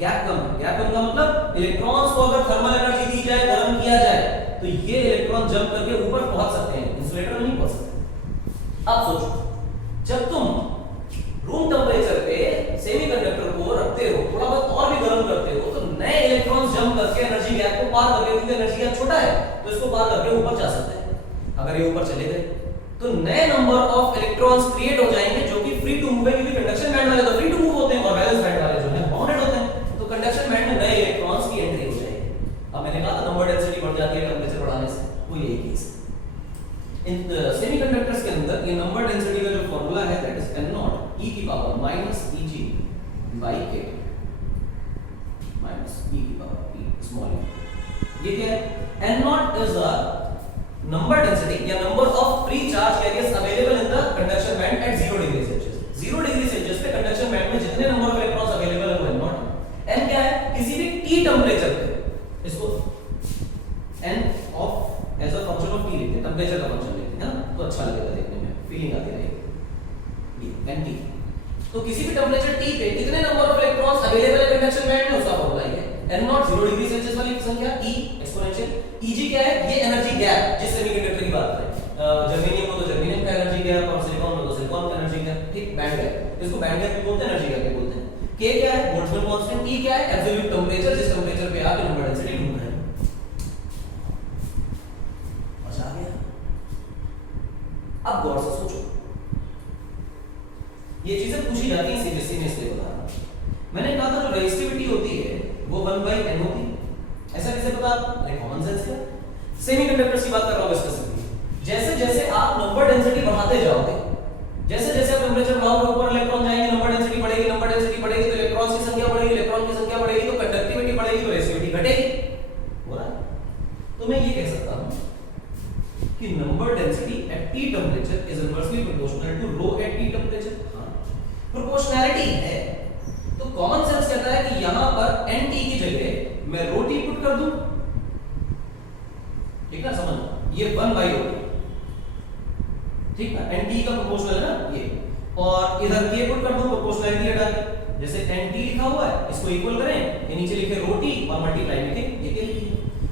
Gap कम है। Gap कम का मतलब इलेक्ट्रॉन्स को अगर थर्मल एनर्जी दी जाए, गर्म किया जाए, तो ये इलेक्ट्रॉन जंप करके ऊपर पहुंच सकते हैं, इंसुलेटर में नहीं पहुंच सकते। अब सोचो, जब तुम रूम टेम्परेचर पे सेमीकंडक्टर को रखते हो, थोड़ा बहुत और भी गर्म करते हो, तो नए इलेक्ट्रॉन्स जंप करके एनर्जी गैप को पार करके, क्योंकि एनर्जी गैप छोटा है तो इसको पार करके ऊपर जा सकते हैं। अगर ये ऊपर चले गए तो नए नंबर ऑफ इलेक्ट्रॉन्स क्रिएट हो जाएंगे जो कि फ्री टू मूव है, क्योंकि कंडक्शन बैंड वाले तो फ्री टू मूव होते हैं और वैलेंस बैंड वाले जो है बाउंडेड होते हैं, तो कंडक्शन बैंड में नए इलेक्ट्रॉन्स की एंट्री हो जाएगी। अब मैंने कहा था नंबर डेंसिटी बढ़ जाती है टेंपरेचर बढ़ाने से, वो यही केस है। इन सेमीकंडक्टर्स के अंदर ये नंबर डेंसिटी का जो फार्मूला है that is n naught e की power minus Eg by k minus e की पावर e स्मॉल e। ये क्या है? n naught is the number density या number of free charge carriers available in the conduction band at 0 degree Celsius. 0 degree Celsius पे conduction band में जितने number of electrons available है वो n not है। n क्या है? किसी भी t टेंपरेचर पे इसको n of as a function of t लिखते हैं, टेंपरेचर का फंक्शन लिखते हैं ना, तो अच्छा लगेगा देखने में, फीलिंग आती रहेगी। nt तो किसी भी टेंपरेचर t पे कितने नंबर ऑफ इलेक्ट्रॉन्स अवेलेबल है कंडक्शन बैंड में, उसका फार्मूला है n नॉट 0 डिग्री सेल्सियस वाली संख्या e एक्सपोनेंशियल Eg क्या है? ये एनर्जी गैप जिस सेमीकंडक्टर की बात करें, जर्मेनियम हो तो जर्मेनियम का एनर्जी गैप और सिलिकॉन हो तो सिलिकॉन का एनर्जी गैप, ठीक, बैंड गैप। इसको बैंड गैप भी बोलते हैं, एनर्जी गैप भी बोलते हैं। k क्या है? Boltzmann constant. e क्या है? एब्सोल्यूट टेंपरेचर, जिस टेंपरेचर पे आप नंबर डेंसिटी ढूंढ रहे हैं। मजा आ गया? अब गौर से सोचो, ये चीजें पूछी जाती हैं सीबीएसई में, इसलिए बता रहा हूं। मैंने कहा था जो रेजिस्टिविटी होती है वो 1/n होती है, ऐसा कैसे पता? अरे कॉमन सेंस है। सेमीकंडक्टर्स की बात कर रहा हूं स्पेसिफिकली। जैसे जैसे आप नंबर डेंसिटी बढ़ाते जाओगे, जैसे जैसे आप टेंपरेचर बढ़ाओगे ऊपर इलेक्ट्रॉन जाएंगे, नंबर डेंसिटी बढ़ेगी, नंबर डेंसिटी बढ़ेगी तो इलेक्ट्रॉन्स की संख्या बढ़ेगी, इलेक्ट्रॉन की संख्या बढ़ेगी तो कंडक्टिविटी बढ़ेगी, तो रेजिस्टिविटी घटेगी। हो रहा है? तो मैं ये कह सकता हूं कि number density at t temperature is inversely proportional to rho at t temperature. हां, प्रोपोर्शनैलिटी है तो कॉमन सेंस कहता है कि यहां पर nt की जगह मैं रो t पुट कर दूं, ठीक है, समझ, ये 1/रो, ठीक है, nt का प्रोपोर्शनल है ना ये, और इधर k पुट कर दूं, प्रोपोर्शनैलिटी हटा के, जैसे nt लिखा हुआ है इसको इक्वल करें, ये नीचे लिखे रो t और मल्टीप्लाई लिखे ये k लिखे,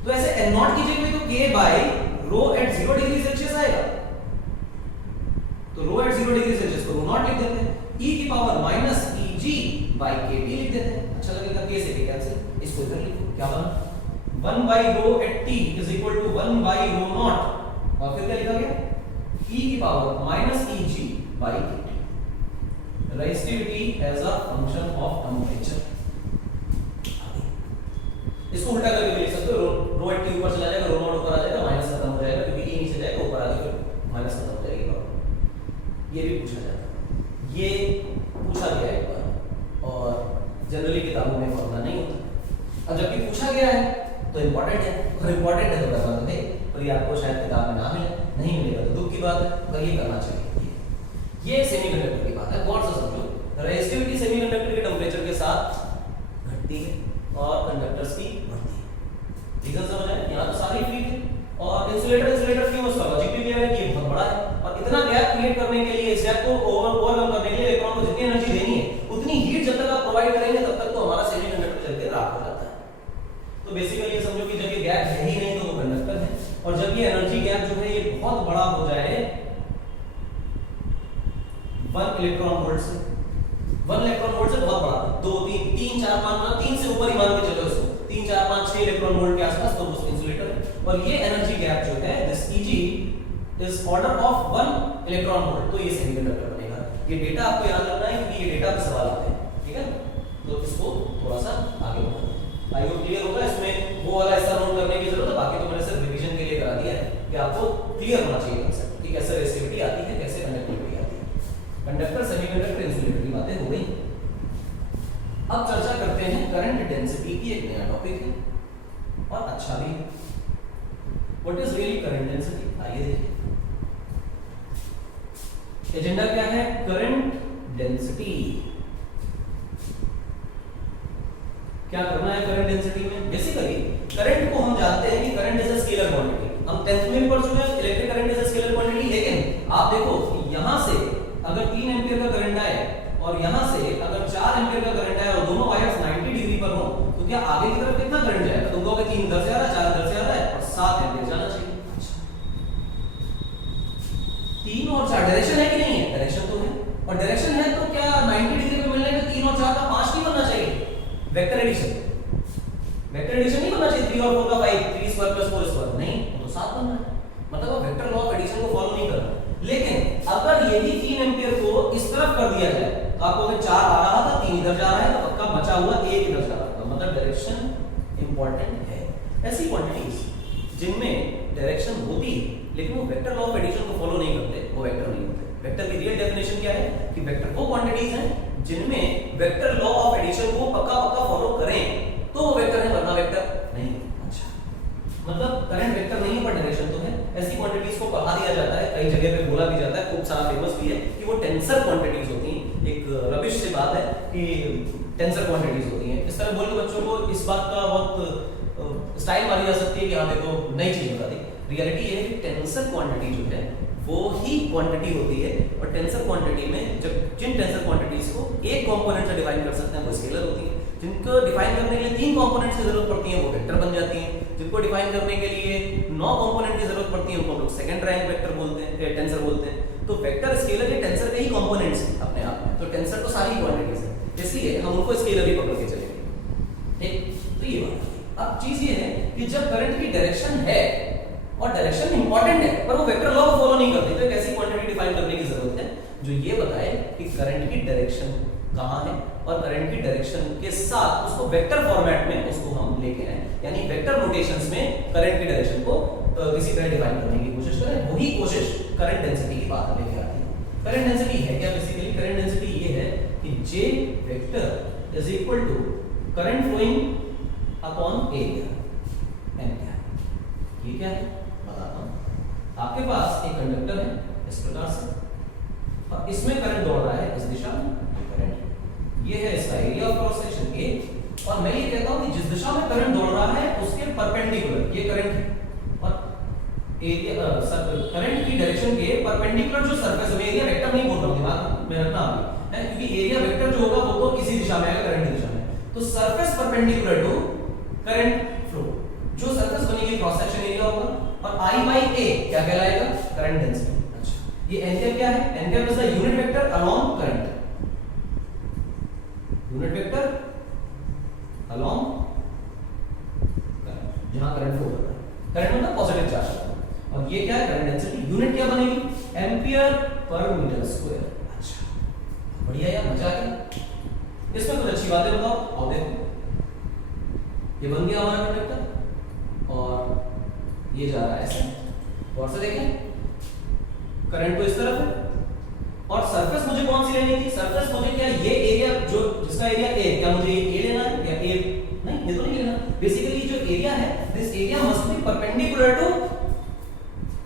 तो ऐसे n नॉट की जगह तो k बाय रो एट 0 डिग्री सेल्सियस आएगा, तो रो एट 0 डिग्री सेल्सियस को रो नॉट लिख देते हैं, e की power minus Eg by kT लिख देते हैं, अच्छा लगेगा, k से k कैंसिल, इसको इधर लिखो, क्या बना 1/रो at t is equal to 1/रो नॉट, और फिर क्या लिखा गया e की power minus Eg by kT, resistivity as a function of temperature. इसको उल्टा करके भी लिख सकते हो, रो एट t ऊपर चला जाएगा, रो नॉट ऊपर आ जाएगा, माइनस खत्म हो जाएगा, क्योंकि e नीचे जाएगा ऊपर आ जाएगा, फिर माइनस खत्म हो जाएगी पावर। ये भी पूछा जाता है, ये पूछा गया है एक बार, और जनरली किताबों में फॉर्मूला नहीं होता, अब जबकि पूछा गया है तो इंपॉर्टेंट है, और इंपॉर्टेंट है तो करना तो है, पर ये आपको शायद किताब में ना मिले, नहीं मिलेगा तो दुख की बात है, पर ये करना चाहिए। ये सेमीकंडक्टर की बात है, गौर से समझो, रेजिस्टिविटी सेमीकंडक्टर के टेंपरेचर के साथ घटती है और कंडक्टर्स की बढ़ती है। रीजन समझ आया? यहाँ तो सारी फ्री थे, और इंसुलेटर क्यों, उसका लॉजिक भी क्लियर है कि ये बहुत बड़ा है, और इतना गैप क्रिएट करने के लिए, इस गैप को ओवरकम करने के लिए इलेक्ट्रॉन को जितनी एनर्जी देनी है उतनी हीट जब तक आप प्रोवाइड करेंगे तब तक तो हमारा सेमीकंडक्टर जल के राख हो जाता है। तो बेसिकली ये समझो कि जब ये गैप है ही नहीं तो वो कंडक्टर है, और जब ये एनर्जी गैप जो है ये बहुत बड़ा हो जाए 1 इलेक्ट्रॉन वोल्ट से, 1 इलेक्ट्रॉन वोल्ट से बहुत बड़ा, 2 3 3 4 5 3 से ऊपर ही मान के चलो इसको, 3 4 5 6 इलेक्ट्रॉन वोल्ट के आसपास, तो वो इंसुलेटर है, और ये एनर्जी गैप जो है this Eg is order of 1 electron volt, तो ये सेमीकंडक्टर बनेगा। ये डेटा आपको याद रखना है क्योंकि ये डेटा पे सवाल आते हैं, ठीक है, तो इसको थोड़ा सा आगे बढ़ो, आई होप क्लियर होगा। इसमें वो वाला हिस्सा नोट करने की जरूरत है, बाकी तो मैंने सिर्फ रिवीजन के लिए करा दिया है कि आपको क्लियर होना चाहिए कांसेप्ट कि कैसे रेजिस्टिविटी आती है, कैसे कंडक्टिविटी आती है। कंडक्टर, सेमीकंडक्टर, इंसुलेटर की बातें हो गई। अब चर्चा करते हैं करंट डेंसिटी की, एक नया टॉपिक है और अच्छा भी है। What is really current density? आइए देखिए, एजेंडा क्या है? Current density. क्या करना है करंट डेंसिटी में? बेसिकली करंट को हम जानते हैं कि current is a scalar quantity, हम 10th में पढ़ चुके हैं electric current is a scalar quantity, लेकिन आप देखो यहां से अगर 3 एम्पीयर का करंट आए और यहां से अगर 4 एम्पीयर का करंट आए और दोनों वायर्स 90 डिग्री पर हो तो क्या आगे की तरफ कितना करंट जाएगा? तुम कहोगे 3 इधर से आ रहा है, 4 इधर से आ रहा है और 7 एम्पीयर जाना चाहिए। अच्छा 3 और 4 डायरेक्शन है कि नहीं है? डायरेक्शन तो है, और डायरेक्शन है तो क्या 90 डिग्री पे मिलने में 3 और 4 का 5 नहीं बनना चाहिए? वेक्टर एडिशन नहीं बनना चाहिए 3 और 4 का 5, 3 स्क्वायर प्लस 4 स्क्वायर, नहीं वो तो 7 बनना है। मतलब वो वेक्टर लॉ ऑफ एडिशन को फॉलो नहीं कर रहा। लेकिन अगर यही 3 एम्पीयर को इस तरफ कर दिया जाए तो आपको अगर 4 आ रहा था, 3 इधर जा रहा है, तो पक्का बचा हुआ 1 इधर जा रहा था, मतलब डायरेक्शन इंपॉर्टेंट है। ऐसी क्वांटिटीज जिनमें डायरेक्शन होती है लेकिन वो वेक्टर लॉ ऑफ एडिशन को फॉलो नहीं करते, वो वेक्टर नहीं होते। वेक्टर की रियल डेफिनेशन क्या है कि वेक्टर वो क्वांटिटीज हैं जिनमें वेक्टर लॉ ऑफ एडिशन को पक्का फॉलो करें तो वो वेक्टर है, वरना वेक्टर नहीं। अच्छा मतलब करंट वेक्टर नहीं है पर डायरेक्शन तो है। ऐसी क्वांटिटीज को कहा दिया जाता है, कई जगह पे बोला भी जाता है, खूब सारा फेमस भी है कि वो टेंसर क्वांटिटीज होती हैं। एक रबिश से बात है कि टेंसर क्वांटिटीज होती हैं। इस तरह बोल के बच्चों को इस बात का बहुत स्टाइल मारी जा सकती है कि हाँ देखो नई चीज बता दी। रियलिटी ये है कि टेंसर क्वांटिटी जो है वो ही क्वांटिटी होती है, और टेंसर क्वांटिटी में जब जिन टेंसर क्वांटिटीज को एक कंपोनेंट से डिफाइन कर सकते हैं वो स्केलर होती है। जिनको डिफाइन करने के लिए 3 कंपोनेंट्स की जरूरत पड़ती है वो वेक्टर बन जाती हैं। जिनको डिफाइन करने के लिए 9 कंपोनेंट की जरूरत पड़ती है उनको हम लोग सेकंड रैंक वेक्टर बोलते हैं, टेंसर बोलते हैं। तो वेक्टर, स्केलर ये टेंसर के ही कंपोनेंट्स हैं अपने आप में। तो टेंसर तो सारी क्वांटिटीज हैं, इसलिए हम उनको स्केलर ही पकड़ के चलेंगे। ठीक, तो ये बात। अब चीज ये है कि जब करंट की डायरेक्शन है और डायरेक्शन इंपॉर्टेंट है पर वो वेक्टर लॉ को फॉलो नहीं करती, तो एक ऐसी क्वांटिटी डिफाइन करने की जरूरत है जो ये बताए कि करंट की डायरेक्शन कहां है और करंट की डायरेक्शन के साथ उसको वेक्टर फॉर्मेट में उसको हम लेके आए, यानी वेक्टर नोटेशंस में करंट की डायरेक्शन को किसी तरह डिफाइन करने की कोशिश करें। वही कोशिश करंट डेंसिटी की बात लेके आती है। करंट डेंसिटी है क्या? बेसिकली करंट डेंसिटी ये है कि J vector is equal to current flowing upon area. n क्या है? ये क्या है बताता हूं। आपके पास एक कंडक्टर है इस प्रकार से और इसमें करंट दौड़ रहा है इस दिशा में, करंट ये है इसका area of cross section A, और मैं ये कहता हूं कि जिस दिशा में करंट दौड़ रहा है उसके परपेंडिकुलर ये करंट है, और एरिया करंट की डायरेक्शन के परपेंडिकुलर जो सरफेस है, एरिया वेक्टर नहीं बोल रहा हूं, दिमाग में रखना है, क्योंकि एरिया वेक्टर जो होगा वो तो इसी दिशा में आएगा, करंट की दिशा में। तो surface perpendicular to current flow, जो सरफेस बनेगी क्रॉस सेक्शन एरिया होगा, और I by A क्या कहलाएगा? Current density. अच्छा ये n क्या है? n is the unit vector along current, unit vector along current, जहां करंट फ्लो कर रहा है, करंट मतलब पॉजिटिव चार्ज। और ये क्या है? Current density. यूनिट क्या बनेगी? Ampere per metre square. अच्छा बढ़िया यार, मजा आ गया। इसमें कुछ अच्छी बातें बताओ। आओ देखो, ये बन गया हमारा कंडक्टर और ये जा रहा है ऐसे, और से देखें करंट तो इस तरफ है और सरफेस मुझे कौन सी लेनी थी? सरफेस मुझे क्या ये एरिया जो जिसका एरिया A, क्या मुझे ये A लेना है या A? नहीं, ये तो नहीं लेना। बेसिकली जो एरिया है, this area must be perpendicular to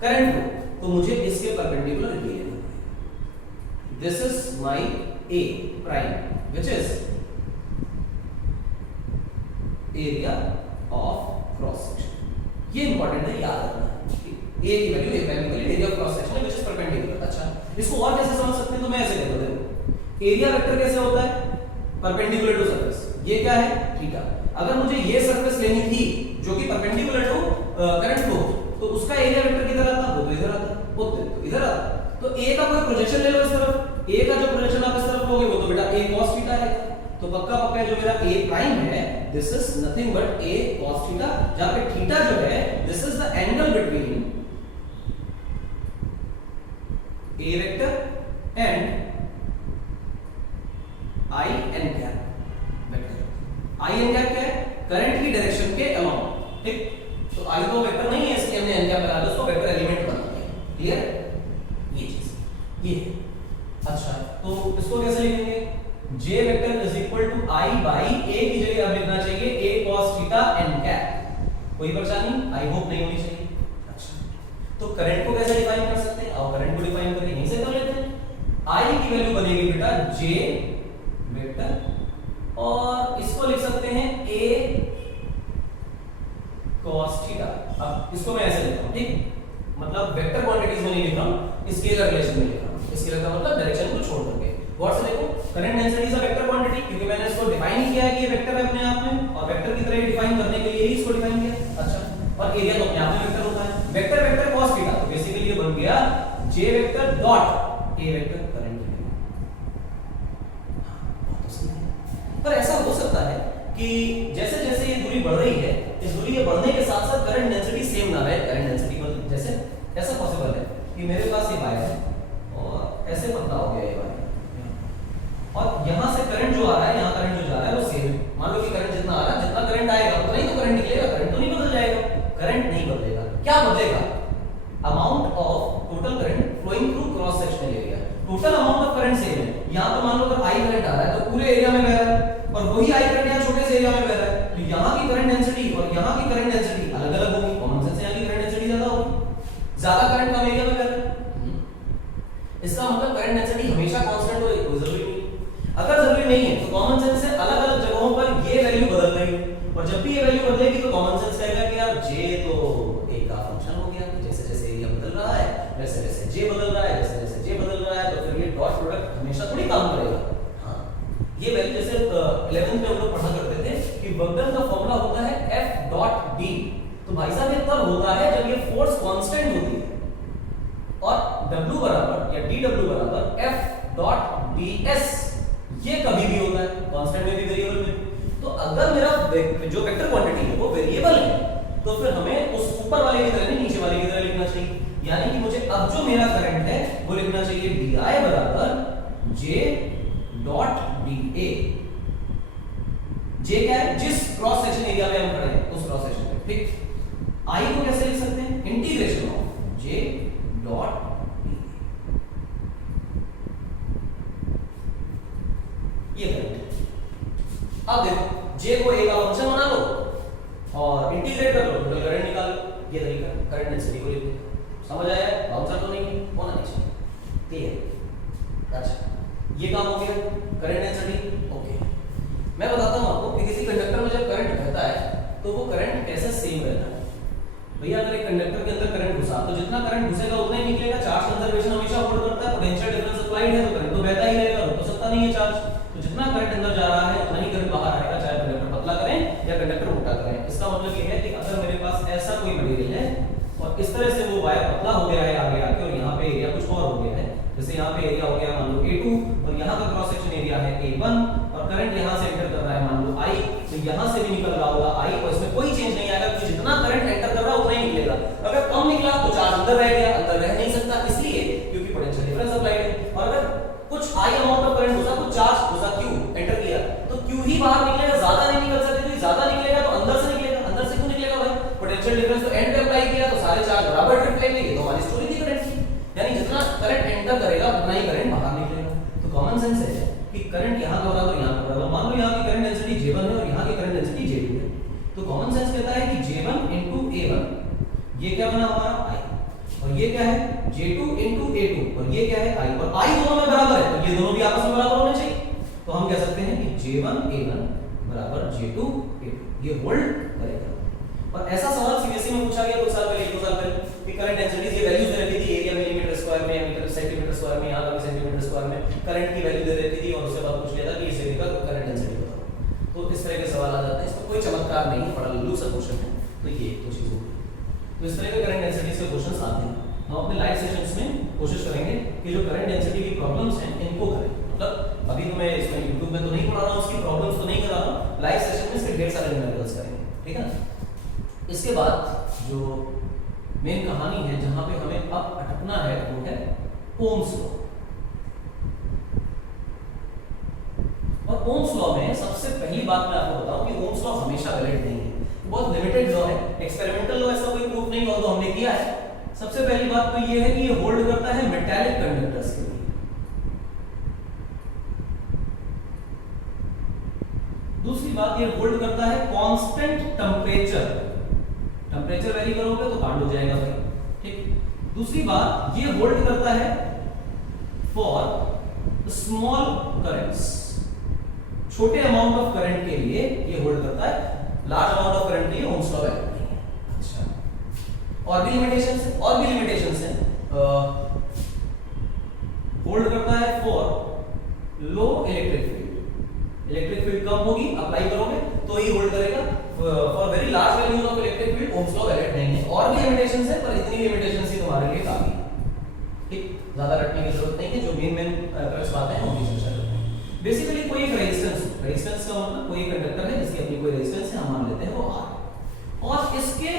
current flow, तो मुझे इसके परपेंडिकुलर ये लेना है। This is my A prime which is area of cross section. ये इंपॉर्टेंट है, याद रखना। A की value area of cross section which is perpendicular. अच्छा इसको और कैसे समझ सकते हैं? तो मैं ऐसे कहता हूं, एरिया वेक्टर कैसे होता है? Perpendicular to surface. ये क्या है? थीटा। अगर मुझे ये सरफेस लेनी थी जो कि परपेंडिकुलर टू करंट फ्लो, तो उसका एरिया वेक्टर किधर आता? वो तो इधर आता, वो तो इधर आता। तो A का कोई प्रोजेक्शन ले लो इस तरफ, A का जो प्रोजेक्शन आप इस तरफ लोगे वो तो बेटा A cos थीटा आएगा। तो पक्का जो मेरा A प्राइम है, this is nothing but A cos theta, जहां पे थीटा जो है this is the angle between A vector and I n cap vector. I n cap क्या है? करंट की डायरेक्शन के अलोंग। ठीक, तो I तो वेक्टर नहीं है, इसलिए हमने n कैप लगा दिया, उसको वेक्टर एलिमेंट बना दिया। क्लियर? ये चीज ये है। अच्छा तो इसको कैसे लिखेंगे? J vector is equal to I by A की जगह अब लिखना चाहिए A cos theta n cap. कोई परेशानी आई होप नहीं होनी चाहिए। अच्छा तो करंट को कैसे डिफाइन कर सकते हैं? और करंट को डिफाइन करके यहीं से कर लेते हैं। I की वैल्यू बनेगी बेटा J वेक्टर, और इसको लिख सकते हैं A cos थीटा। अब इसको मैं ऐसे लिखता हूं, ठीक, मतलब वेक्टर क्वांटिटीज में नहीं लिख रहा हूं, स्केलर रिलेशन में लिख रहा हूं। स्केलर का मतलब डायरेक्शन को छोड़ करके। गौर से देखो, current density is a vector quantity, क्योंकि मैंने इसको डिफाइन ही किया है कि ये वेक्टर है अपने आप में, और वेक्टर ऐसा है कि जैसे जैसे ये दूरी बढ़ रही है, इस दूरी के बढ़ने के साथ साथ करंट डेंसिटी सेम ना रहे। करंट डेंसिटी मतलब जैसे ऐसा पॉसिबल है कि मेरे पास ये वायर है और ऐसे पतला हो गया ये वायर, और यहाँ से करंट जो आ रहा है, यहाँ करंट जो जा रहा है वो सेम है। मान लो कि करंट जितना आ रहा है, जितना करंट आएगा उतना ही तो करंट निकलेगा, करंट तो नहीं बदल जाएगा। करंट नहीं बदलेगा, क्या बदलेगा? Amount of total current flowing through cross sectional area. Total amount of current same है। यहाँ पे मान लो अगर आई करंट आ रहा है तो पूरे एरिया में बह रहा है, और वही आई करंट यहाँ छोटे से एरिया में बह रहा है, तो यहाँ की करंट डेंसिटी और यहाँ की करंट डेंसिटी अलग अलग होगी। कॉमन सेंस से यहाँ की करंट डेंसिटी ज्यादा होगी, ज्यादा करंट कम एरिया में बह रहा है। इसका मतलब करंट डेंसिटी हमेशा कांस्टेंट होगी, कोई जरूरी नहीं। अगर जरूरी नहीं है तो कॉमन सेंस से अलग अलग जगहों पर ये वैल्यू बदल रही है, और जब भी ये वैल्यू बदलेगी तो कॉमन सेंस कहेगा कि यार j तो a का फंक्शन हो गया। जैसे जैसे एरिया बदल रहा है वैसे वैसे j बदल रहा है, जैसे जैसे j बदल रहा है, तो फिर ये डॉट प्रोडक्ट हमेशा थोड़ी काम करेगा। हाँ, ये वैल्यू जैसे 11th में हम लोग पढ़ा करते थे कि वर्क डन का फॉर्मूला होता है F डॉट d। तो भाई साहब ये तब होता है जब ये फोर्स कांस्टेंट होती है, और W बराबर या dW बराबर F डॉट ds, ये कभी भी होता है, कांस्टेंट में भी वेरिएबल में। तो अगर मेरा जो वेक्टर क्वांटिटी है वो वेरिएबल है, तो फिर हमें उस ऊपर वाले की तरह नहीं नीचे वाले की तरह लिखना चाहिए। यानी कि मुझे अब जो मेरा करंट है वो लिखना चाहिए di बराबर j डॉट da। j क्या है? जिस क्रॉस सेक्शन एरिया में हम खड़े हैं उस क्रॉस सेक्शन में, ठीक। i को कैसे लिख सकते हैं? इंटीग्रेशन ऑफ j डॉट ये करंट। अब देखो j को a का फंक्शन बना लो और इंटीग्रेट कर लो, टोटल करंट निकाल लो। ये तरीका करंट डेंसिटी को लिखने का। समझ आया? बाउंसर तो नहीं होना नहीं चाहिए, क्लियर? अच्छा, ये काम हो गया करंट डेंसिटी। ओके, मैं बताता हूं आपको कि किसी कंडक्टर में जब करंट बहता है तो वो करंट कैसे सेम रहता है। भैया अगर एक कंडक्टर के अंदर करंट घुसा तो जितना करंट घुसेगा उतना ही निकलेगा। चार्ज कंजर्वेशन हमेशा होल्ड करता है, पोटेंशियल डिफरेंस अप्लाइड है तो करंट तो बहता ही रहेगा, रुक तो सकता नहीं है चार्ज। तो जितना करंट अंदर जा रहा है उतना ही करंट बाहर आएगा, चाहे कंडक्टर पतला करें या कंडक्टर मोटा करें। इसका मतलब ये है कि अगर मेरे पास ऐसा कोई मटेरियल है और इस तरह से वो वायर पतला हो गया है आगे आके, और यहाँ पे एरिया कुछ और हो गया है, जैसे यहाँ पे एरिया हो गया मान लो A2 और यहाँ का क्रॉस सेक्शन एरिया है A1, और करंट यहाँ से एंटर कर रहा है मान लो I, तो यहाँ से भी निकल रहा होगा I, और इसमें कोई चेंज नहीं आएगा क्योंकि जितना करंट एंटर कर रहा है उतना ही निकलेगा। अगर कम निकला तो चार्ज अंदर रह गया, अंदर रह नहीं सकता इसलिए क्योंकि पोटेंशियल डिफरेंस अप्लाइड है। और अगर कुछ I अमाउंट ऑफ करंट घुसा, कुछ चार्ज घुसा, Q एंटर किया, तो Q ही बाहर निकलेगा, ज्यादा नहीं निकल सकते। तो ज्यादा निकलेगा तो अंदर से निकलेगा, अंदर से क्यों निकलेगा भाई? पोटेंशियल डिफरेंस तो एंड पे अप्लाई किया तो सारे चार्ज बराबर रिफ्लेक्ट लेंगे, तो हमारी स्टोरी थी करंट की। यानी जितना करंट एंटर करेगा उतना ही करंट बाहर निकलेगा। तो कॉमन सेंस है कि करंट यहाँ का बराबर यहाँ का बराबर। मान लो यहाँ की करंट डेंसिटी J1 है और यहाँ की करंट डेंसिटी J2 है, तो कॉमन सेंस कहता है कि J1 into A1, ये क्या बना हमारा I, और ये क्या है J2 into A2, और ये क्या है I, और I दोनों में बराबर है तो ये दोनों भी आपस में बराबर होने चाहिए। तो हम कह सकते हैं कि J1 A1 बराबर J2 A2, ये होल्ड करेगा। और ऐसा सवाल सीबीएसई में पूछा गया कुछ साल पहले, 1-2 साल पहले, कि करंट डेंसिटीज ये वैल्यूज दे रखी थी, एरिया मिलीमीटर स्क्वायर में या मीटर सेंटीमीटर स्क्वायर में, यहाँ का भी सेंटीमीटर स्क्वायर में करंट की वैल्यू दे रखी थी, और उसके बाद पूछ लिया था कि इस एरिया का करंट डेंसिटी बताओ। तो इस तरह के सवाल आ जाते हैं, इसमें कोई चमत्कार नहीं है, बड़ा लल्लू सा क्वेश्चन है। तो ये तो चीज होगी, तो इस तरह के करंट डेंसिटी के क्वेश्चंस आते हैं। हम अपने लाइव सेशंस में कोशिश करेंगे कि जो करंट डेंसिटी की प्रॉब्लम्स हैं इनको करें। मतलब अभी तो मैं इसमें YouTube में तो नहीं पढ़ा रहा हूँ, उसकी प्रॉब्लम्स तो नहीं करा रहा हूँ, लाइव सेशन में इसके ढेर सारे न्यूमेरिकल्स करेंगे, ठीक है ना। इसके बाद जो मेन कहानी है जहां पे हमें अब अटकना है वो है ओम्स लॉ। और ओम्स लॉ में सबसे पहली बात मैं आपको बताऊं कि ओम्स लॉ हमेशा वैलिड नहीं है, बहुत लिमिटेड लॉ है, एक्सपेरिमेंटल लॉ ऐसा कोई प्रूफ नहीं हो तो हमने किया है। सबसे पहली बात तो ये है कि ये होल्ड करता है मेटालिक कंडक्टर्स के लिए। दूसरी बात ये होल्ड करता है कांस्टेंट टेम्परेचर, टेम्परेचर वेरी करोगे तो कांड हो जाएगा भाई, ठीक। दूसरी बात ये होल्ड करता है फॉर स्मॉल करंट्स, छोटे अमाउंट ऑफ करंट के लिए ये होल्ड करता है, लार्ज अमाउंट ऑफ करंट के लिए ओम्स लॉ वैलिड नहीं है। अच्छा, और भी लिमिटेशंस है, और भी लिमिटेशंस है। होल्ड करता है for low electric field, electric field कम होगी, अप्लाई करोगे तो ही होल्ड करेगा। For very large values of electric field Ohm's law valid नहीं है। और भी लिमिटेशंस है, पर इतनी लिमिटेशंस ही तुम्हारे लिए काफी है, ठीक। ज्यादा रटने की जरूरत नहीं है, जो मेन क्रक्स बातें हैं उनकी चर्चा करते हैं। बेसिकली कोई एक रेजिस्टेंस रेजिस्टेंस का मतलब कोई कंडक्टर है जिसकी अपनी कोई रेजिस्टेंस है, हम मान लेते हैं वो R, और इसके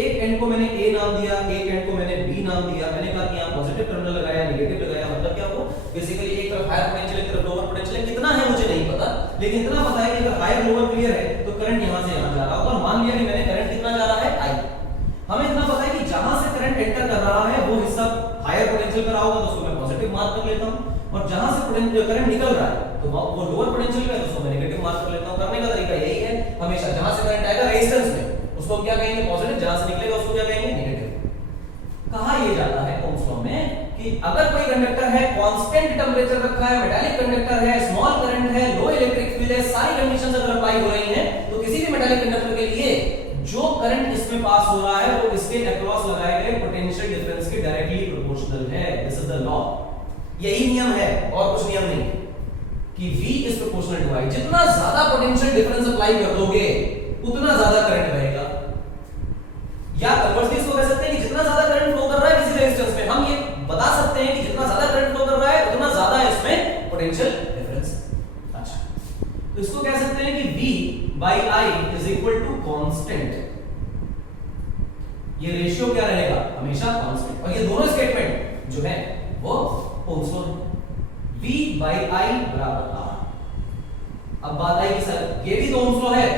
एक एंड को मैंने A नाम दिया, एक एंड को मैंने B नाम दिया। मैंने कहा कि यहाँ पॉजिटिव टर्मिनल लगाया, नेगेटिव लगाया, मतलब क्या हुआ, बेसिकली एक तरफ हायर पोटेंशियल, एक तरफ लोअर पोटेंशियल, कितना है मुझे नहीं पता, लेकिन इतना पता है कि अगर हायर लोअर क्लियर है तो करंट यहाँ से यहाँ जा रहा होगा, और मान लिया कि मैंने करंट कितना जा रहा है I। हमें इतना पता है कि जहां से करंट एंटर कर रहा है वो हिस्सा हायर पोटेंशियल का होगा, तो उसको मैं पॉजिटिव मार्क कर लेता हूं, और जहां से करंट निकल रहा है तो वो लोअर पोटेंशियल का है, तो उसको मैं नेगेटिव मार्क कर लेता हूं। करने का तरीका यही है हमेशा, जहां से करंट आएगा रेजिस्टेंस में उसको क्या कहेंगे पॉजिटिव, जहां से निकलेगा उसको क्या कहेंगे नेगेटिव। कहा यह जाता है ओम्स लॉ में कि अगर कोई कंडक्टर है, कांस्टेंट टेंपरेचर रखा है, मेटालिक कंडक्टर है, स्मॉल करंट है, लो इलेक्ट्रिक फील्ड है, सारी कंडीशंस अगर अप्लाई हो रही हैं, तो किसी भी मेटालिक कंडक्टर के लिए जो करंट इसमें पास हो रहा है वो इसके अक्रॉस लगाए गए पोटेंशियल डिफरेंस के डायरेक्टली प्रोपोर्शनल है। दिस इज द लॉ, यही नियम है और कुछ नियम नहीं है कि V is proportional to I। जितना ज्यादा पोटेंशियल डिफरेंस अप्लाई कर दोगे उतना ज्यादा करंट बहेगा, या कन्वर्सली इसको कह सकते हैं कि जितना ज्यादा करंट फ्लो कर रहा है किसी रेजिस्टेंस में, हम ये बता सकते हैं कि जितना ज्यादा करंट फ्लो कर रहा है उतना ज्यादा इसमें पोटेंशियल डिफरेंस। अच्छा, तो इसको कह सकते हैं कि V by I is equal to constant। ये रेशियो क्या रहेगा, हमेशा कांस्टेंट, और ये दोनों स्टेटमेंट जो है वो ओम्स लॉ है। V by I बराबर R। अब बात आई कि सर ये भी तो ओम्स लॉ है,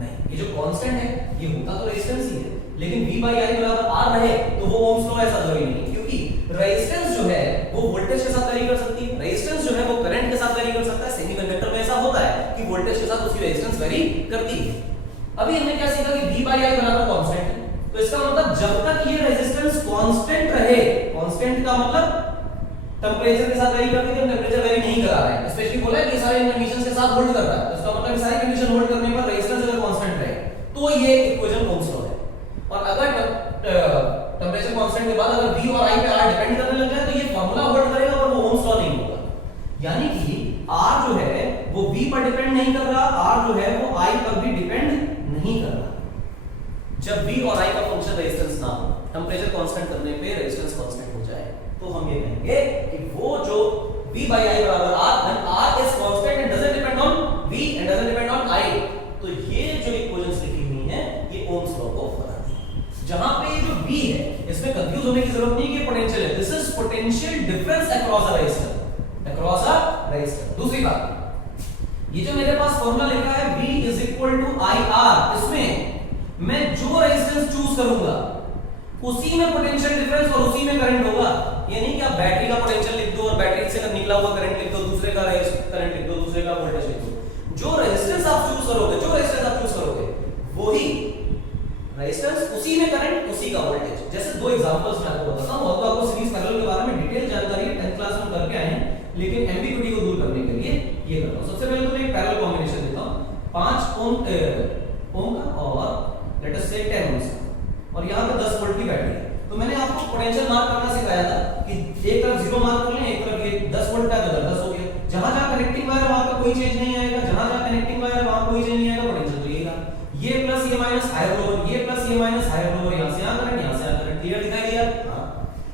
नहीं, ये जो कांस्टेंट है ये होता तो रेजिस्टेंस ही है, लेकिन V by I बराबर R रहे तो वो ओम्स लॉ ऐसा जरूरी नहीं, क्योंकि रेजिस्टेंस जो है वो वोल्टेज के साथ वैरी कर सकती है, रेजिस्टेंस जो है वो करंट के साथ वैरी कर सकता है। सेमीकंडक्टर में ऐसा होता है कि वोल्टेज के साथ उसकी रेजिस्टेंस वैरी करती है। अभी हमने क्या सीखा कि V by I बराबर कांस्टेंट है, तो इसका मतलब जब तक ये रेजिस्टेंस कांस्टेंट रहे, कांस्टेंट का मतलब टेंपरेचर के साथ वैरी करती है, टेंपरेचर वैरी नहीं करा रहा है, स्पेशली बोला है कि सारे कंडीशंस के साथ होल्ड कर रहा है, तो इसका मतलब सारी कंडीशन होल्ड करने पर रेजिस्टेंस अगर कांस्टेंट रहे तो ये इक्वेशन ओम्स लॉ है। और अगर टेंपरेचर कांस्टेंट के बाद अगर V और I पे R डिपेंड करने लग जाए तो ये फार्मूला होल्ड करेगा और वो ओम्स लॉ नहीं होगा। यानी कि R जो है वो V पर डिपेंड नहीं कर रहा, R जो है वो I पर भी डिपेंड नहीं कर रहा। जब V और I का फंक्शन रेजिस्टेंस ना हो, टेंपरेचर कांस्टेंट करने पे रेजिस्टेंस कांस्टेंट हो जाए, तो हम ये कहेंगे कि वो जो V by I बराबर R, then R is constant and doesn't depend on V and doesn't depend on I। तो ये जो इक्वेशंस लिखी हुई हैं ये ओम्स लॉ को बताती हैं। जहां पे ये जो V है इसमें कंफ्यूज होने की जरूरत नहीं कि पोटेंशियल है, this is potential difference across a resistor, across a resistor. दूसरी बात, ये जो मेरे पास फॉर्मूला लिखा है V is equal to IR, इसमें मैं जो रेजिस्टेंस चूज करूंगा उसी में पोटेंशियल डिफरेंस और उसी में करंट होगा। ये नहीं कि आप बैटरी का पोटेंशियल लिख दो और बैटरी से निकला हुआ करंट लिख दो, दूसरे का करंट लिख दो, दूसरे का वोल्टेज लिख दो। जो रेजिस्टेंस आप चूज करोगे, जो रेजिस्टेंस आप चूज करोगे वही रेजिस्टेंस, उसी में करंट, उसी का वोल्टेज। जैसे दो एग्जांपल्स मैं आपको बताता हूं, तो आपको सीरीज पैरेलल के बारे में डिटेल जानकारी 10th क्लास में करके आए हैं, लेकिन एम्बिग्यूटी को दूर करने के लिए ये करता हूं। सबसे पहले तो मैं एक पैरेलल कॉम्बिनेशन देता हूं, 5 ओम का और लेट अस से 10 ओम का, और यहां पे 10 वोल्ट की बैटरी है। तो मैंने आपको पोटेंशियल मार्क करना सिखाया था कि एक तरफ 0 मार्क कर लें, एक तरफ ये 10 वोल्ट का, तो 10 हो गया। जहां-जहां कनेक्टिंग वायर है वहां पर कोई चेंज नहीं आएगा, जहां-जहां कनेक्टिंग वायर है वहां कोई चेंज नहीं आएगा, पोटेंशियल तो यही रहा। ये प्लस ये माइनस हायर लोअर, ये प्लस ये माइनस हायर लोअर, यहां से यहां करंट, यहां से यहां करंट। क्लियर दिखाई दिया? हां।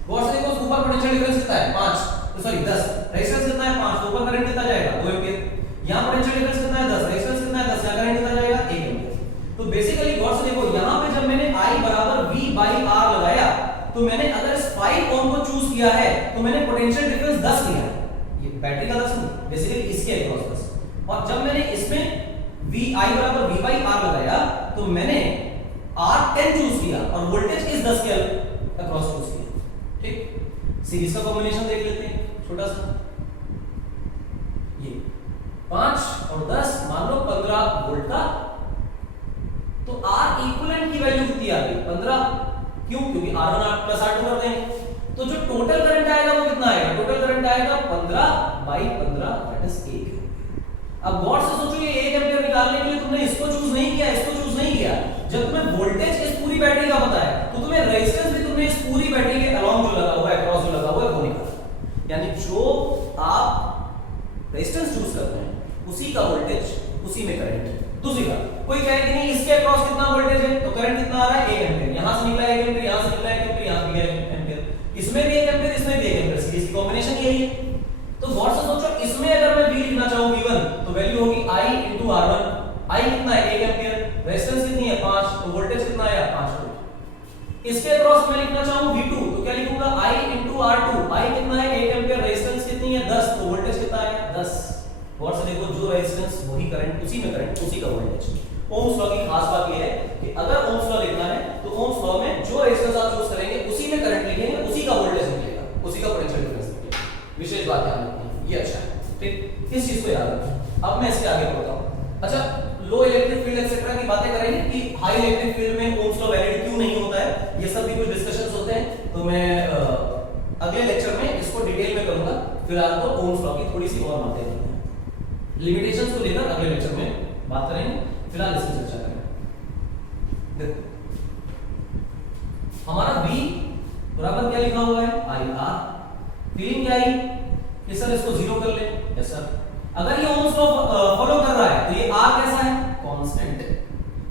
गौर से देखो, ऊपर पोटेंशियल डिफरेंस कितना है 5, तो सॉरी 10, रेजिस्टेंस कितना है 5, तो ऊपर करंट कितना जाएगा 2 एंपियर। यहां पोटेंशियल डिफरेंस कितना है 10, रेजिस्टेंस कितना है 10, यहां करंट कितना जाएगा 1 एंपियर। तो बेसिकली गौर से देखो, यहां पे जब मैंने I बराबर V by R लगाया, तो मैंने अगर इस 5 ओम को चूज किया है तो मैंने पोटेंशियल डिफरेंस 10 लिया है, ये बैटरी का 10 नहीं, बेसिकली इसके अक्रॉस 10। और जब मैंने इसमें I बराबर V by R लगाया तो मैंने R10 चूज किया और वोल्टेज इस 10 के अक्रॉस चूज किया। ठीक, सीरीज का कॉम्बिनेशन देख लेते हैं छोटा सा, ये 5 और 10 मान लो 15 वोल्ट का, तो R इक्विवेलेंट की वैल्यू कितनी आ गई 15। क्यों? क्योंकि R1 प्लस R2 कर देंगे, तो जो टोटल करंट आएगा वो कितना आएगा, टोटल करंट आएगा 15 बाई 15 दैट इज 1। अब गौर से सोचो, ये 1 एंपियर निकालने के लिए तुमने इसको चूज नहीं किया, इसको चूज नहीं किया। जब तुम्हें वोल्टेज इस पूरी बैटरी का पता है तो तुम्हें रेजिस्टेंस भी तुमने इस पूरी बैटरी के अलोंग जो लगा हुआ है, अक्रॉस जो लगा हुआ है वो निकालना। यानी जो आप रेजिस्टेंस चूज करते हैं उसी का वोल्टेज, उसी में करंट। दूसरी बात, कोई कहे कि नहीं इसके अक्रॉस कितना वोल्टेज है, तो करंट कितना आ रहा है 1 एंपियर, यहां से निकला 1 एंपियर, यहां से निकला 1 एंपियर, यहां भी 1 एंपियर, इसमें भी 1 एंपियर, इसमें भी 1 एंपियर, सीरीज की कॉम्बिनेशन यही है। तो गौर से सोचो, इसमें अगर मैं V लिखना चाहूं V1 तो वैल्यू होगी I into R1। I कितना है 1 एंपियर, रेजिस्टेंस कितनी है 5, तो वोल्टेज कितना है 5 वोल्ट। इसके अक्रॉस मैं लिखना चाहूं V2 तो क्या लिखूंगा I into R2। I कितना है 1 एंपियर, रेजिस्टेंस कितनी है 10, तो वोल्टेज कितना है 10। गौर से देखो, जो रेजिस्टेंस वही करंट, उसी में करंट, उसी का वोल्टेज। ओम्स लॉ की खास बात यह है कि अगर ओम्स लॉ लिखना है तो ओम्स लॉ में जो रेजिस्टेंस आप चूज करेंगे उसी में करंट लिखेंगे, उसी का वोल्टेज निकलेगा, उसी का पोटेंशियल डिफरेंस निकलेगा। विशेष बात ध्यान रखनी, ये अच्छा है, ठीक, इस चीज को याद रखें। अब मैं इसके आगे बढ़ता हूं। अच्छा, लो इलेक्ट्रिक फील्ड एक्सेट्रा की बातें करेंगे कि हाई इलेक्ट्रिक फील्ड में ओम्स लॉ वैलिड क्यों नहीं होता है, ये सब भी कुछ डिस्कशंस होते हैं, तो मैं अगले लेक्चर में इसको डिटेल में करूंगा। फिलहाल तो ओम्स लॉ की थोड़ी सी और बातें करते हैं, लिमिटेशंस को लेकर अगले लेक्चर में बात करेंगे, फिलहाल इसकी चर्चा करें। देखो, हमारा V बराबर क्या लिखा हुआ है IR। फीलिंग क्या आई कि सर इसको जीरो कर ले, यस सर। अगर ये ओम्स लॉ फॉलो कर रहा है तो ये R कैसा है, कांस्टेंट है।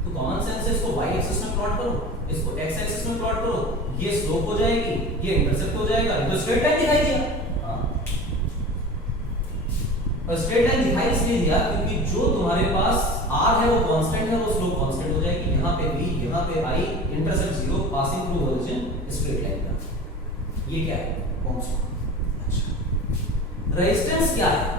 तो कॉमन सेंस से इसको y एक्सिस में प्लॉट करो, इसको x एक्सिस में प्लॉट करो, ये स्लोप हो जाएगी, ये इंटरसेप्ट हो जाएगा, ये तो स्ट्रेट लाइन दिखाई दिया। और स्ट्रेट लाइन दिखाई इसलिए दिया क्योंकि जो तुम्हारे पास R है वो कांस्टेंट है, वो स्लोप कांस्टेंट हो जाएगी। यहाँ पे V, यहाँ पे I, intercept 0, passing through origin, straight line का। ये क्या है, ओम्स लॉ। अच्छा, रेजिस्टेंस क्या है,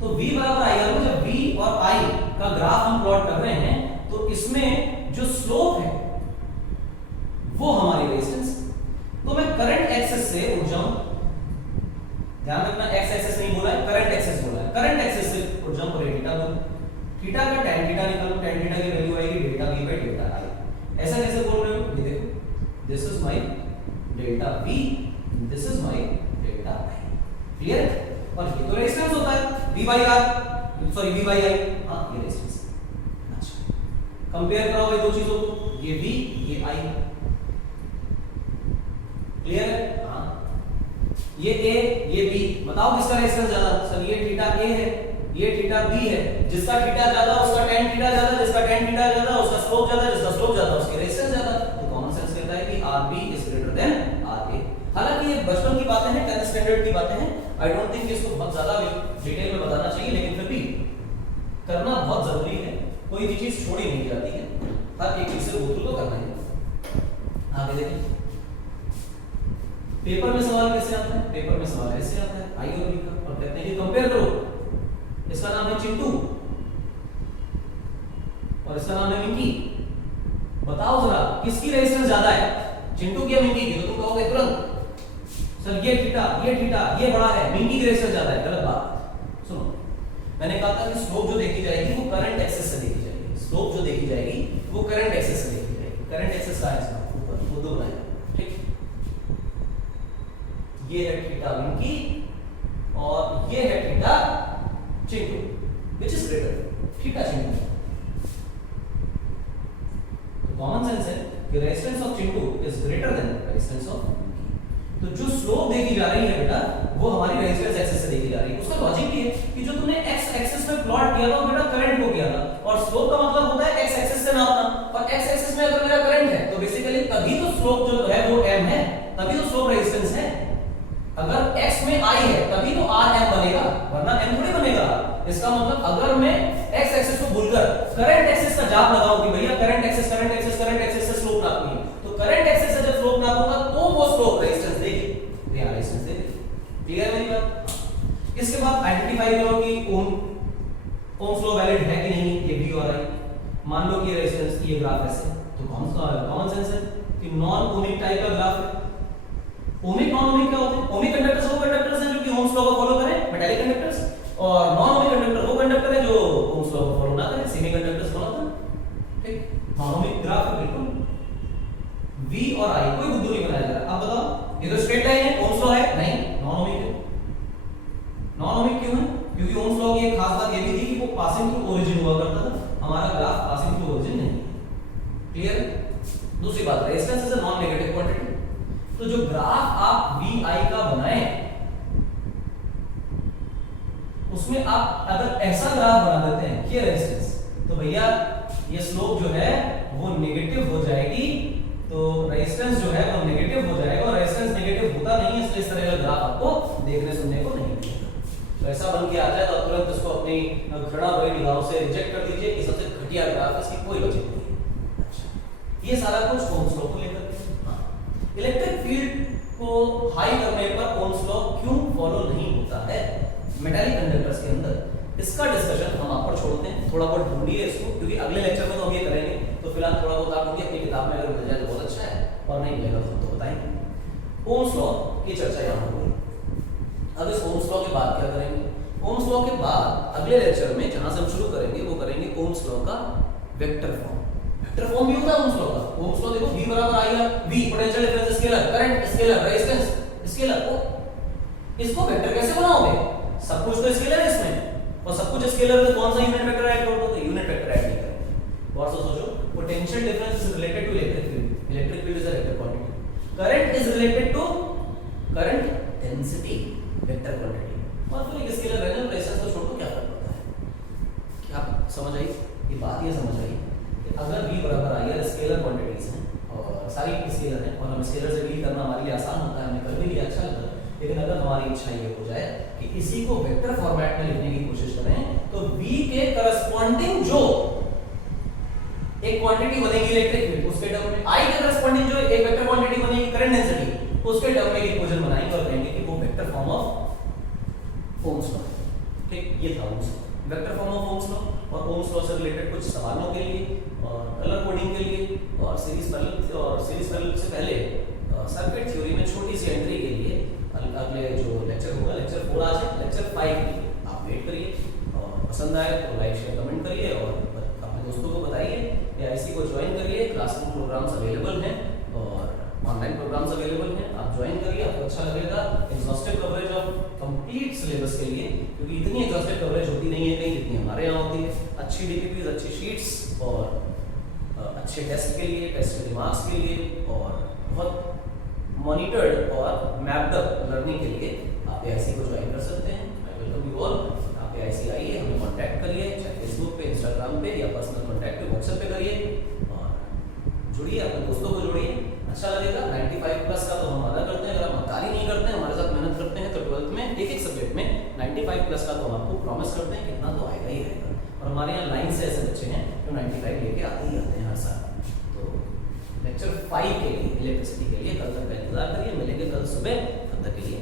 तो V बराबर IR में जब V और I का ग्राफ हम प्लॉट कर रहे हैं तो इसमें जो स्लोप है वो हमारी रेजिस्टेंस। तो मैं करंट एक्सिस से उठ जाऊं, ध्यान रखना एक्स एक्सिस नहीं बोला है, करंट एक्सिस बोला है। करंट एक्सिस से उठ जाऊं और थीटा बोल, थीटा का tan थीटा निकालो, tan थीटा की वैल्यू आएगी delta V by delta I। ऐसा कैसे बोल रहे हो, ये देखो, this is my delta V, this is my delta I। Clear है? और ये तो रेजिस्टेंस होता है V by R, sorry V by I। हां, ये रेजिस्टेंस। अच्छा, कंपेयर करो ये दो चीजों को, ये V, ये I। क्लियर है? हां, ये A, ये B, बताओ किसका रेजिस्टेंस ज्यादा। सर ये थीटा A है, ये थीटा B है। जिसका थीटा ज्यादा उसका tan थीटा ज्यादा, जिसका tan थीटा ज्यादा उसका स्लोप ज्यादा, जिसका स्लोप ज्यादा उसकी रेजिस्टेंस ज्यादा। तो कॉमन सेंस कहता है कि RB is greater then RA। हालांकि ये बचपन की बातें हैं, 10th स्टैंडर्ड की बातें हैं, आई डोंट थिंक इसको बहुत ज्यादा डिटेल में बताना चाहिए, लेकिन फिर भी करना बहुत जरूरी है। कोई भी चीज छोड़ी नहीं जाती है, हर एक चीज से गो थ्रू तो करना ही। आगे देखें, पेपर में सवाल कैसे आता है, पेपर में सवाल ऐसे आता है I और B का, और कहते हैं कि कंपेयर करो, इसका नाम है चिंटू और इसका नाम है मिंकी, बताओ जरा किसकी रेजिस्टेंस ज्यादा है, चिंटू की या मिंकी की। तो तुम कहोगे तुरंत सर ये थीटा ये बड़ा है, मिंकी की रेजिस्टेंस ज्यादा है। गलत बात। सुनो, मैंने कहा था कि स्लोप जो देखी जाएगी वो करंट एक्सिस से देखी जाएगी, स्लोप जो देखी जाएगी वो करंट एक्सिस से देखी जाएगी। करंट एक्सिस का है इसका ऊपर वो दो बनाया, ठीक। ये है थीटा मिंकी और ये है theta Chintu, which is greater, theta Chintu. तो कॉमन सेंस है कि resistance of Chintu is greater than resistance of Minki. तो जो स्लोप देखी जा रही है बेटा वो हमारी रेजिस्टेंस एक्सिस से देखी जा रही है। उसका लॉजिक ये है कि जो तुमने एक्स एक्सिस में प्लॉट किया था वो बेटा करंट को किया था, और स्लोप का मतलब होता है एक्स एक्सिस से नापना, और एक्स एक्सिस में अगर मेरा करंट है तो बेसिकली तभी तो स्लोप जो है वो m है, तभी तो स्लोप रेजिस्टेंस है। अगर x में I है तभी तो Rm बनेगा, वरना m थोड़ी बनेगा। इसका मतलब अगर मैं x एक्सिस को भूलकर करंट एक्सिस का जाप लगाऊं कि भैया करंट एक्सिस से स्लोप नापनी है, तो करंट एक्सिस से जब स्लोप नापूंगा तो वो स्लोप रेजिस्टेंस देगी, या रेजिस्टेंस देगी। क्लियर है मेरी बात? इसके बाद आइडेंटिफाई करो कि ओम्स लॉ वैलिड है कि नहीं, ये V और I। मान लो कि रेजिस्टेंस ये ग्राफ ऐसे, तो कॉमन सेंस है कि नॉन ओमिक टाइप का ग्राफ है। ओमिक नॉन ओमिक क्या होते हैं? ओमिक कंडक्टर्स वो कंडक्टर्स हैं जो कि ओम्स लॉ को फॉलो करें, मेटालिक कंडक्टर्स, और नॉन ओमिक कंडक्टर वो कंडक्टर है जो ओम्स लॉ को फॉलो ना करें, सेमी कंडक्टर्स फॉलो करें। ठीक, नॉन ओमिक ग्राफ है बिल्कुल। V और I कोई बुद्धू नहीं बनाया जा रहा। अब बताओ, ये तो स्ट्रेट लाइन है, ओम्स लॉ है नहीं, नॉन ओमिक है। नॉन ओमिक क्यों है? क्योंकि ओम्स लॉ की एक खास बात ये भी थी कि वो पासिंग थ्रू ओरिजिन हुआ करता था, हमारा ग्राफ पासिंग थ्रू ओरिजिन नहीं है। क्लियर? दूसरी बात, resistance is a non negative quantity. तो जो ग्राफ आप VI का बनाए उसमें आप अगर ऐसा ग्राफ बना देते हैं कि रेजिस्टेंस, तो भैया ये स्लोप जो है वो नेगेटिव हो जाएगी, तो रेजिस्टेंस जो है वो नेगेटिव हो जाएगा, और रेजिस्टेंस नेगेटिव होता नहीं है, इसलिए इस तरह का ग्राफ आपको देखने सुनने को नहीं मिलेगा। तो ऐसा बन के आ जाए तो तुरंत इसको अपनी घृणा भरी निगाहों से रिजेक्ट कर दीजिए कि सबसे घटिया ग्राफ है, इसकी कोई लॉजिक नहीं है। अच्छा, ये सारा कुछ ओम्स लॉ को लेकर। हाँ, इलेक्ट्रिक फील्ड को हाई करने पर ओम्स लॉ क्यों फॉलो नहीं होता है मेटालिक कंडक्टर्स के अंदर, इसका डिस्कशन हम आप पर छोड़ते हैं। थोड़ा बहुत ढूंढिए इसको, क्योंकि अगले लेक्चर में तो हम ये करेंगे, तो फिलहाल थोड़ा बहुत आप ढूंढिए, अपनी किताब में अगर मिल जाए तो बहुत अच्छा है, और नहीं मिलेगा तो हम तो बताएंगे। ओम्स लॉ की चर्चा यहाँ हो गई। अब इस ओम्स लॉ के बाद क्या करेंगे? ओम्स लॉ के बाद अगले लेक्चर में जहां से हम शुरू करेंगे वो करेंगे ओम्स लॉ का वेक्टर फॉर्म। वेक्टर फॉर्म भी होता है ओम्स लॉ का। ओम्स लॉ देखो, V बराबर I R, V potential difference scalar, current scalar, resistance scalar. को इसको वेक्टर कैसे बनाओगे? सब कुछ तो स्केलर है इसमें, और सब कुछ स्केलर है तो कौन सा यूनिट वेक्टर ऐड कर दो? तो यूनिट वेक्टर ऐड नहीं करेंगे। और सोचो, potential difference is related to electric field, electric field is a vector quantity, current is related to current density, vector quantity, और फिर एक स्केलर है ना, रेजिस्टेंस को छोड़ दो, क्या फर्क पड़ता है? क्या समझ आई ये बात? ये समझ आई कि अगर V बराबर I R स्केलर क्वांटिटीज हैं और सारी स्केलर हैं, और हम स्केलर से डील करना हमारे लिए आसान होता है, हमने कर भी लिया, अच्छा लगता है। लेकिन अगर हमारी इच्छा ये हो जाए कि इसी को वेक्टर फॉर्मेट में लिखने की कोशिश करें, तो V के करस्पॉन्डिंग जो एक क्वांटिटी बनेगी इलेक्ट्रिक फील्ड, उसके टर्म में I के करस्पॉन्डिंग जो एक वेक्टर क्वांटिटी बनेगी करंट डेंसिटी, उसके टर्म में एक इक्वेशन बनाएंगे और कहेंगे कि वो vector form of Ohm's law. ठीक, ये था Ohm's law, vector form of Ohm's law. और ओम्स लॉ से रिलेटेड कुछ सवालों के लिए और कलर कोडिंग के लिए और सीरीज पैरेलल से पहले सर्किट थ्योरी में छोटी सी एंट्री के लिए अगले जो लेक्चर होगा, लेक्चर 4 आज है, लेक्चर 5 के लिए आप वेट करिए, और पसंद आए तो लाइक शेयर कमेंट करिए, और अपने दोस्तों को बताइए, AIC को ज्वाइन करिए। क्लासरूम प्रोग्राम्स अवेलेबल हैं और ऑनलाइन प्रोग्राम्स अवेलेबल हैं, आप ज्वाइन करिए, आपको अच्छा लगेगा। Exhaustive coverage of complete syllabus के लिए, क्योंकि इतनी एग्जॉस्टिव कवरेज होती नहीं है कहीं जितनी हमारे यहाँ होती है। अच्छी DPPs, अच्छी शीट्स और अच्छे टेस्ट के लिए, टेस्ट के रिमार्क्स के लिए, और बहुत मॉनिटर्ड और मैप्ड अप लर्निंग के लिए आप AIC को ज्वाइन कर सकते हैं। I welcome you all. आप AIC आइए, हमें कांटेक्ट करिए, चाहे फेसबुक पे, इंस्टाग्राम पे, या पर्सनल कांटेक्ट पे व्हाट्सएप पे करिए, और जुड़िए, अपने दोस्तों को जोड़िए, अच्छा लगेगा। 95 प्लस का तो हम वादा करते हैं, अगर आप मक्कारी नहीं करते हैं, हमारे साथ मेहनत करते हैं, तो 12th में एक एक सब्जेक्ट में 95 प्लस का तो हम आपको प्रॉमिस करते हैं, कितना तो आएगा ही आएगा। और हमारे यहाँ लाइन से ऐसे बच्चे हैं जो 95 लेके आते ही आते हैं हर साल। तो लेक्चर 5 के लिए, इलेक्ट्रिसिटी के लिए कल तक का इंतजार करिए, मिलेंगे कल सुबह, तब तक के लिए